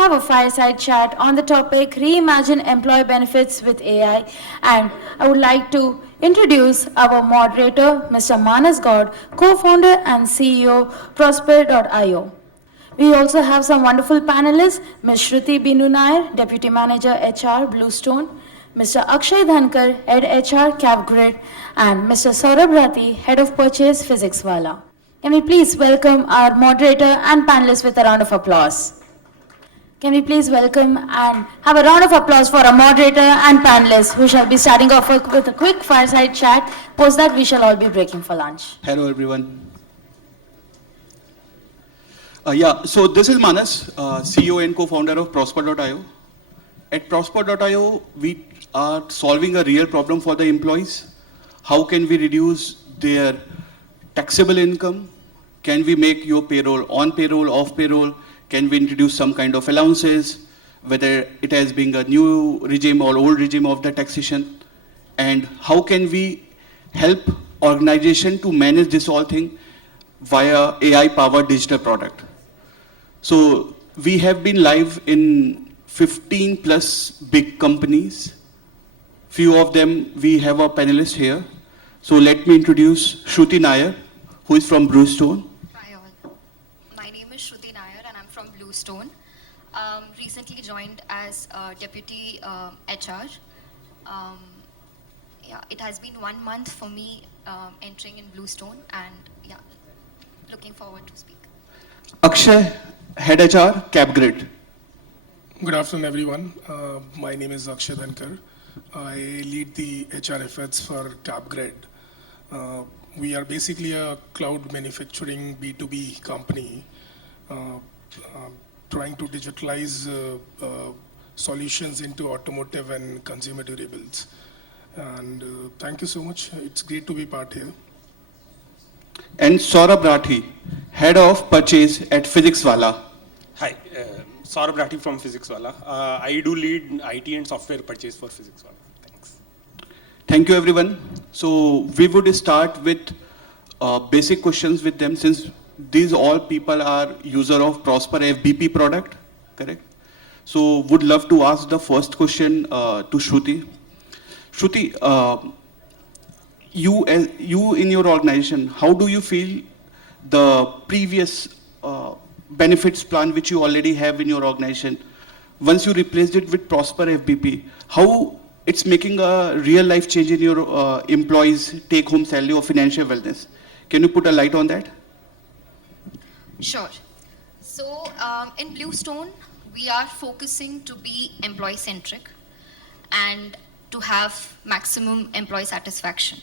have a fireside chat on the topic Reimagine Employee Benefits with AI, and I would like to introduce our moderator, Mr. Manas Gaud, co-founder and CEO, Prosper.io. We also have some wonderful panelists, Ms. Shruti Binu Nair, Deputy Manager HR, BlueStone, Mr. Akshay Dhankar, Head HR, Capgrid, and Mr. Saurabh Rathi, Head of Purchase, PhysicsWallah. Can we please welcome our moderator and panelists with a round of applause? Can we please welcome and have a round of applause for our moderator and panelists who shall be starting off with a quick fireside chat. Post that, we shall all be breaking for lunch. Hello, everyone. So this is Manas, CEO and co-founder of Prosper.io. At Prosper.io, we are solving a real problem for the employees. How can we reduce their taxable income? Can we make your payroll on payroll, off payroll? Can we introduce some kind of allowances, whether it has been a new regime or old regime of the taxation? And how can we help organization to manage this whole thing via AI-powered digital product? So we have been live in 15 plus big companies. Few of them, we have our panelists here. So let me introduce Shruti Nair, who is from BlueStone. Hi all. My name is Shruti Nair and I'm from BlueStone. Recently joined as Deputy HR. It has been 1 month for me entering in BlueStone, and looking forward to speak. Akshay, Head HR, Capgrid. Good afternoon, everyone. My name is Akshay Dhankar. I lead the HR efforts for Capgrid. We are basically a cloud manufacturing B2B company trying to digitalize solutions into automotive and consumer durables. And thank you so much. It's great to be part here. And Saurabh Rathi, Head of Purchase at PhysicsWallah. Hi, Saurabh Rathi from PhysicsWallah. I do lead IT and software purchase for PhysicsWallah. Thanks. Thank you, everyone. So we would start with basic questions with them, since these all people are user of Prosper FBP product, correct? So would love to ask the first question to Shruti. Shruti, you in your organization, how do you feel the previous benefits plan which you already have in your organization, once you replaced it with Prosper FBP, how it's making a real life change in your employees' take-home salary or financial wellness? Can you put a light on that? Sure. So in BlueStone, we are focusing to be employee-centric and to have maximum employee satisfaction.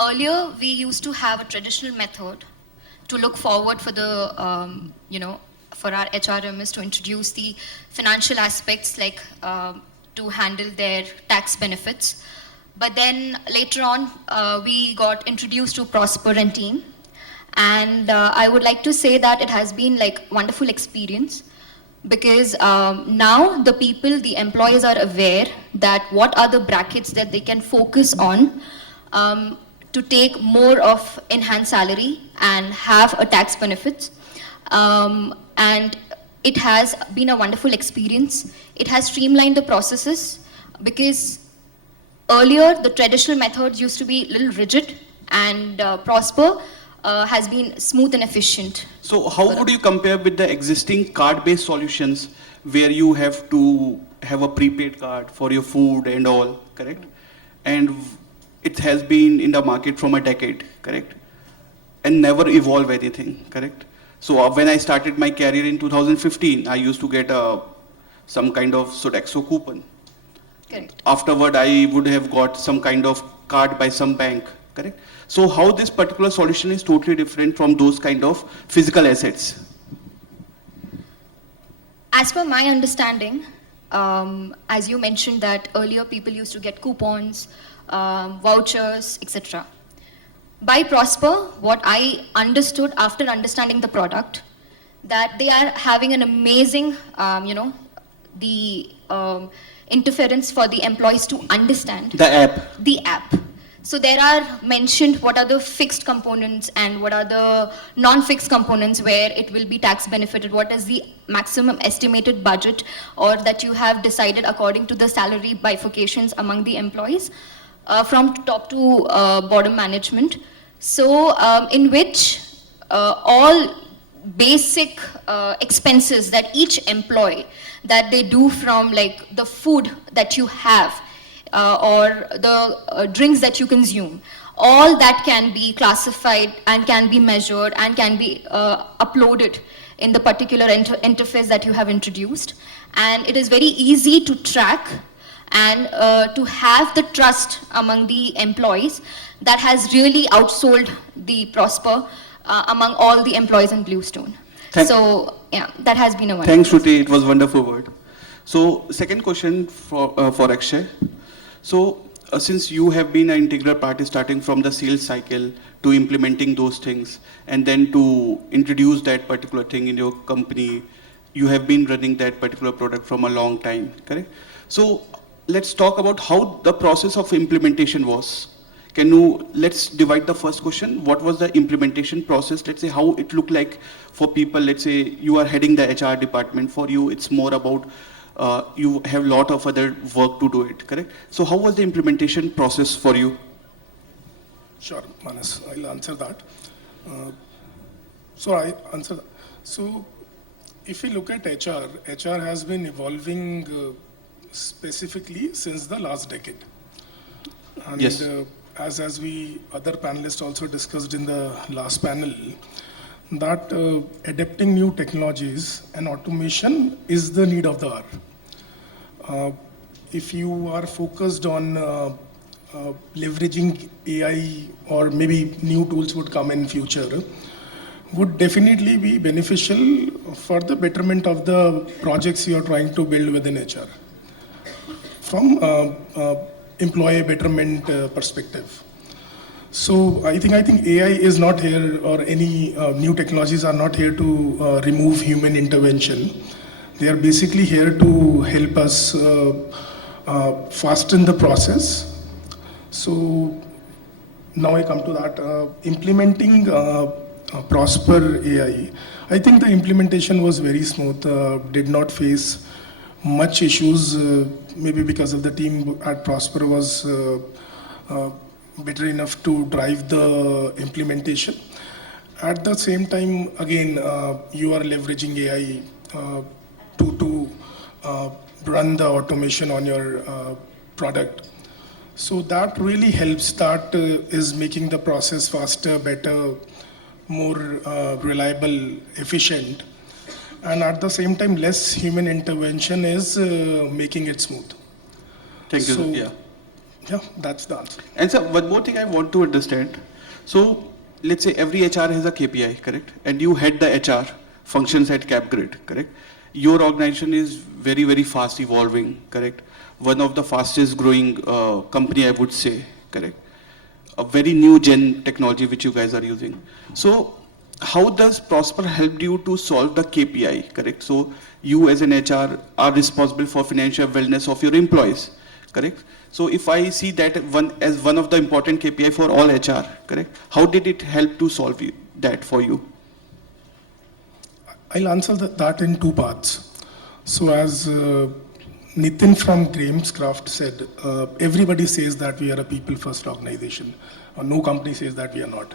Earlier, we used to have a traditional method to look forward for the, for our HRMS to introduce the financial aspects, like to handle their tax benefits. But then later on, we got introduced to Prosper and team. And I would like to say that it has been like wonderful experience, because now the people, the employees are aware that what are the brackets that they can focus on to take more of enhanced salary and have a tax benefits. And it has been a wonderful experience. It has streamlined the processes, because earlier the traditional methods used to be a little rigid, and Prosper has been smooth and efficient. So how would you compare with the existing card-based solutions where you have to have a prepaid card for your food and all, correct? And it has been in the market from a decade, correct? And never evolve anything, correct? So when I started my career in 2015, I used to get some kind of Sodexo coupon. Correct. Afterward, I would have got some kind of card by some bank, correct? So how this particular solution is totally different from those kind of physical assets? As per my understanding, as you mentioned that earlier people used to get coupons, vouchers, etc. By Prosper, what I understood after understanding the product, that they are having an amazing, the interference for the employees to understand. The app. The app. So there are mentioned what are the fixed components and what are the non-fixed components where it will be tax benefited, what is the maximum estimated budget or that you have decided according to the salary bifurcations among the employees from top to bottom management. So in which all basic expenses that each employee that they do from like the food that you have or the drinks that you consume, all that can be classified and can be measured and can be uploaded in the particular interface that you have introduced. And it is very easy to track and to have the trust among the employees that has really outsold the Prosper among all the employees in BlueStone. So yeah, that has been a wonderful. Thanks, Shruti. It was wonderful word. So second question for Akshay. So since you have been an integral part starting from the sales cycle to implementing those things and then to introduce that particular thing in your company, you have been running that particular product from a long time, correct? So let's talk about how the process of implementation was. Let's divide the first question. What was the implementation process? Let's say how it looked like for people. Let's say you are heading the HR department. For you, it's more about you have a lot of other work to do it, correct? So how was the implementation process for you? Sure, Manas, I'll answer that. So if we look at HR has been evolving specifically since the last decade. And yes. As we other panelists also discussed in the last panel, that adapting new technologies and automation is the need of the hour. If you are focused on leveraging AI or maybe new tools would come in future, would definitely be beneficial for the betterment of the projects you are trying to build within HR. From employee betterment perspective. So I think AI is not here, or any new technologies are not here to remove human intervention. They are basically here to help us fasten the process. So now I come to that. Implementing Prosper AI, I think the implementation was very smooth, did not face much issues, maybe because of the team at Prosper was better enough to drive the implementation. At the same time, again, you are leveraging AI to run the automation on your product. So that really helps. That is making the process faster, better, more reliable, efficient. And at the same time, less human intervention is making it smooth. Thank you. So, yeah, that's the answer. And so one more thing I want to understand. So let's say every HR has a KPI, correct? And you head the HR functions at Capgrid, correct? Your organization is very, very fast evolving, correct? One of the fastest growing company, I would say, correct? A very new gen technology which you guys are using. So how does Prosper help you to solve the KPI, correct? So you as an HR are responsible for financial wellness of your employees, correct? So if I see that as one of the important KPI for all HR, correct? How did it help to solve that for you? I'll answer that in two parts. So as Nitin from Gramescraft said, everybody says that we are a people-first organization. No company says that we are not.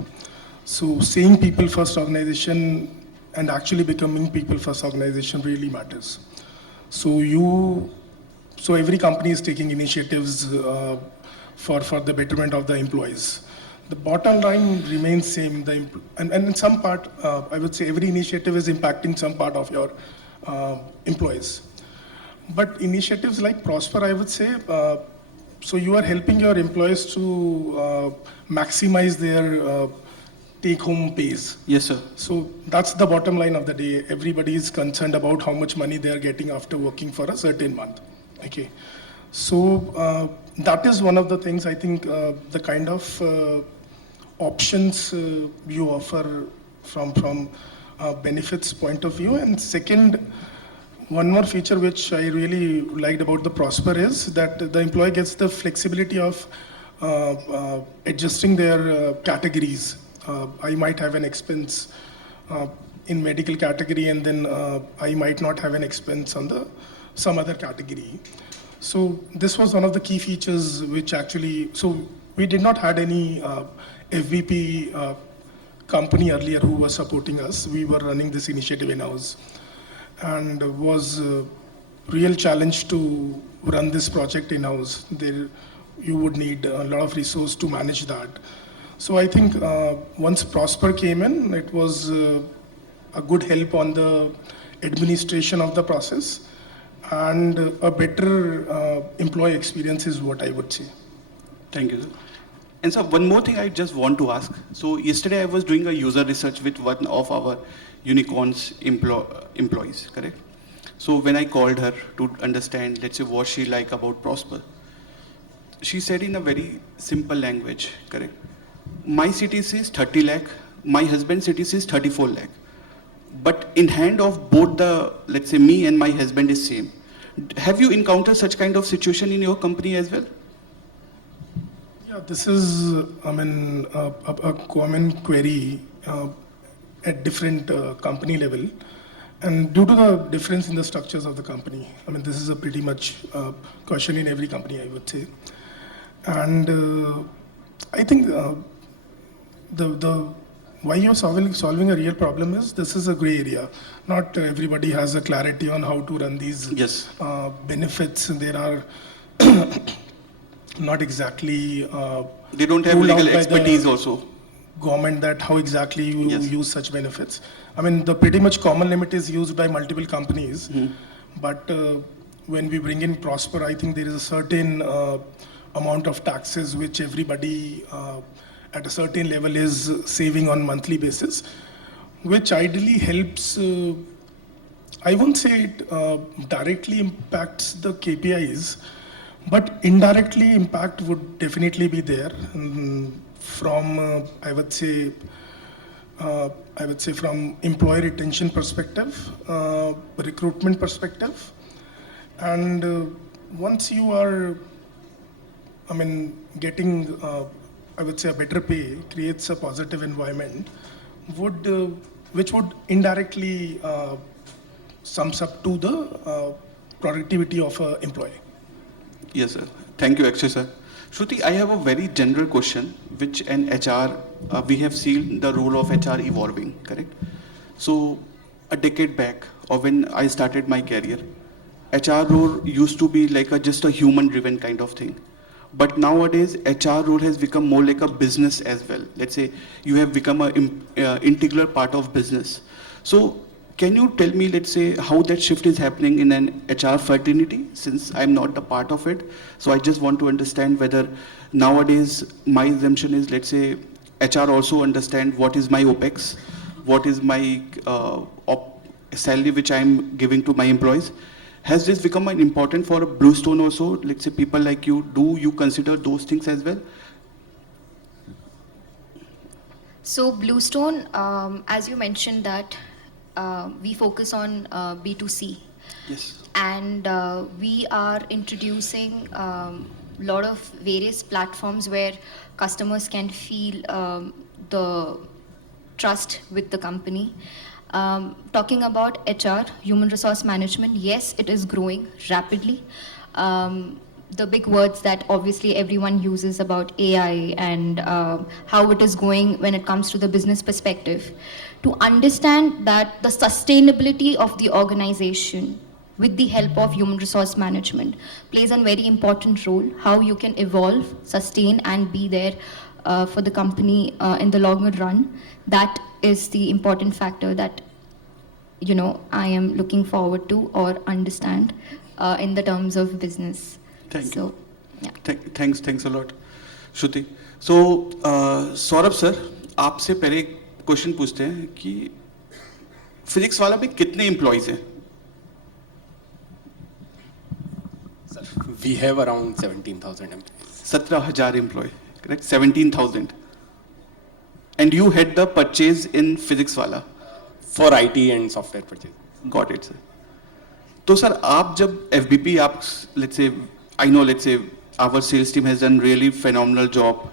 So saying people-first organization and actually becoming people-first organization really matters. So every company is taking initiatives for the betterment of the employees. The bottom line remains same. And in some part, I would say every initiative is impacting some part of your employees. But initiatives like Prosper, I would say, so you are helping your employees to maximize their take-home pays. Yes, sir. So that's the bottom line of the day. Everybody is concerned about how much money they are getting after working for a certain month. Okay. So that is one of the things I think the kind of options you offer from benefits point of view. And second, one more feature which I really liked about the Prosper is that the employee gets the flexibility of adjusting their categories. I might have an expense in medical category, and then I might not have an expense on the some other category. So this was one of the key features which actually, so we did not had any FVP company earlier who was supporting us. We were running this initiative in-house, and was a real challenge to run this project in-house. There, you would need a lot of resource to manage that. So I think once Prosper came in, it was a good help on the administration of the process, and a better employee experience is what I would say. Thank you, sir. And sir, one more thing I just want to ask. So yesterday I was doing a user research with one of our unicorns employees, correct? So when I called her to understand, let's say, what she like about Prosper, she said in a very simple language, correct? My CTC is 30 lakh, my husband's CTC is 34 lakh. But in hand of both the, let's say, me and my husband is same. Have you encountered such kind of situation in your company as well? Yeah, this is, I mean, a common query at different company level. And due to the difference in the structures of the company, I mean, this is a pretty much question in every company, I would say. And I think the why you're solving a real problem is this is a gray area. Not everybody has a clarity on how to run these Yes. benefits. There are not exactly They don't have ruled out legal by the expertise also. government that how exactly you Yes. use such benefits. I mean, the pretty much common limit is used by multiple companies, but when we bring in Prosper, I think there is a certain amount of taxes which everybody at a certain level is saving on monthly basis, which ideally helps. I won't say it directly impacts the KPIs, but indirectly impact would definitely be there from I would say from employee retention perspective, recruitment perspective, and once you are, I mean, getting I would say a better pay creates a positive environment, which would indirectly sums up to the productivity of an employee. Yes, sir. Thank you, Akshay, sir. Shruti, I have a very general question, which an HR, we have seen the role of HR evolving, correct? So, a decade back, or when I started my career, HR role used to be like just a human-driven kind of thing. But nowadays, HR role has become more like a business as well. Let's say you have become an integral part of business. So, can you tell me, let's say, how that shift is happening in an HR fraternity, since I'm not a part of it? So I just want to understand whether nowadays my assumption is, let's say, HR also understand what is my OPEX, what is my salary which I'm giving to my employees. Has this become an important for a BlueStone also? Let's say people like you, do you consider those things as well? So BlueStone, as you mentioned that we focus on B2C. Yes. And we are introducing lot of various platforms where customers can feel the trust with the company. Talking about HR, human resource management, yes, it is growing rapidly. The big words that obviously everyone uses about AI and how it is going when it comes to the business perspective. To understand that the sustainability of the organization with the help of human resource management plays a very important role, how you can evolve, sustain and be there for the company in the longer run. That is the important factor that, you know, I am looking forward to or understand in the terms of business. Thank So, you. yeah. Thanks a lot, Shruti. So, Saurabh sir, आपसे पहले एक question पूछते हैं कि physics वाला में कितने employees हैं? Sir, we have around 17,000 employees. 17,000 employee, correct? 17,000. And you head the purchase in PhysicsWallah. For IT and software purchase. Got it, sir. तो सर आप जब FBP आप let's say I know let's say our sales team has done really phenomenal job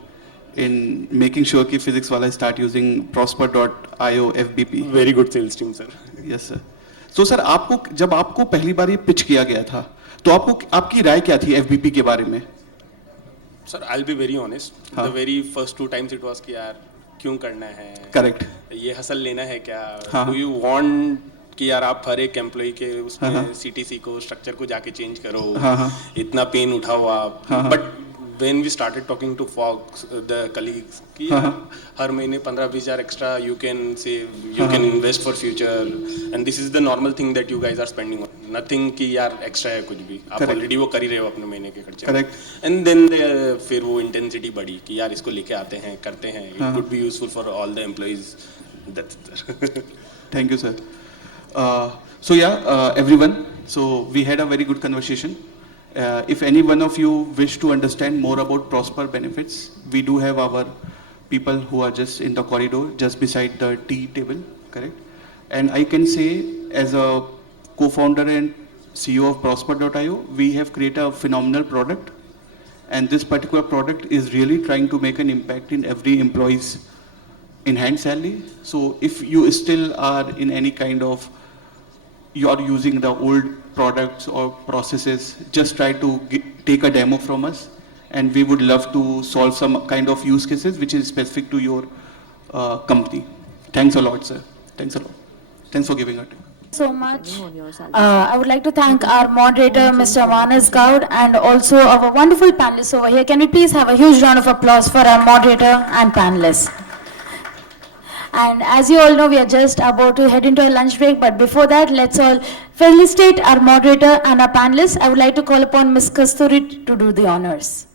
in making sure कि PhysicsWallah start using prosper.io FBP. Very good sales team, sir. Yes sir. So sir आपको जब आपको पहली बार ये pitch किया गया था तो आपको आपकी राय क्या थी FBP के बारे में? Sir, I'll be very honest. हाँ. The very first 2 times it was कि यार क्यों करना है? Correct. ये हसल लेना है क्या? हाँ. Do you want कि यार आप हर एक एम्प्लॉय के हाँ. उसमें CTC को स्ट्रक्चर को जाके चेंज करो, हाँ. इतना पेन उठाओ आप. हाँ. But when we started talking to folks, the colleagues, कि हर महीने 15-20 हज़ार extra you can save, you can invest for future, and this is the normal thing that you guys are spending on. Nothing कि यार extra है कुछ भी. आप already वो कर ही रहे हो अपने महीने के खर्चे. Correct. And then फिर वो intensity बढ़ी कि यार इसको लेके आते हैं, करते हैं. It could be useful for all the employees. That's it. Thank you, sir. So yeah, everyone. So we had a very good conversation. If any one of you wish to understand more about Prosper benefits, we do have our people who are just in the corridor, just beside the tea table, correct? And I can say, as a co-founder and CEO of Prosper.io, we have created a phenomenal product. And this particular product is really trying to make an impact in every employee's in-hand salary. So if you still are in any kind of, you are using the old products or processes, just try to take a demo from us, and we would love to solve some kind of use cases which is specific to your company. Thanks a lot, sir. Thanks a lot. Thanks for giving us. So much. I would like to thank our moderator, Mr. Manas Gaud, and also our wonderful panelists over here. Can we please have a huge round of applause for our moderator and panelists? And as you all know, we are just about to head into a lunch break, but before that, let's all felicitate our moderator and our panelists. I would like to call upon Ms. Kasturi to do the honors.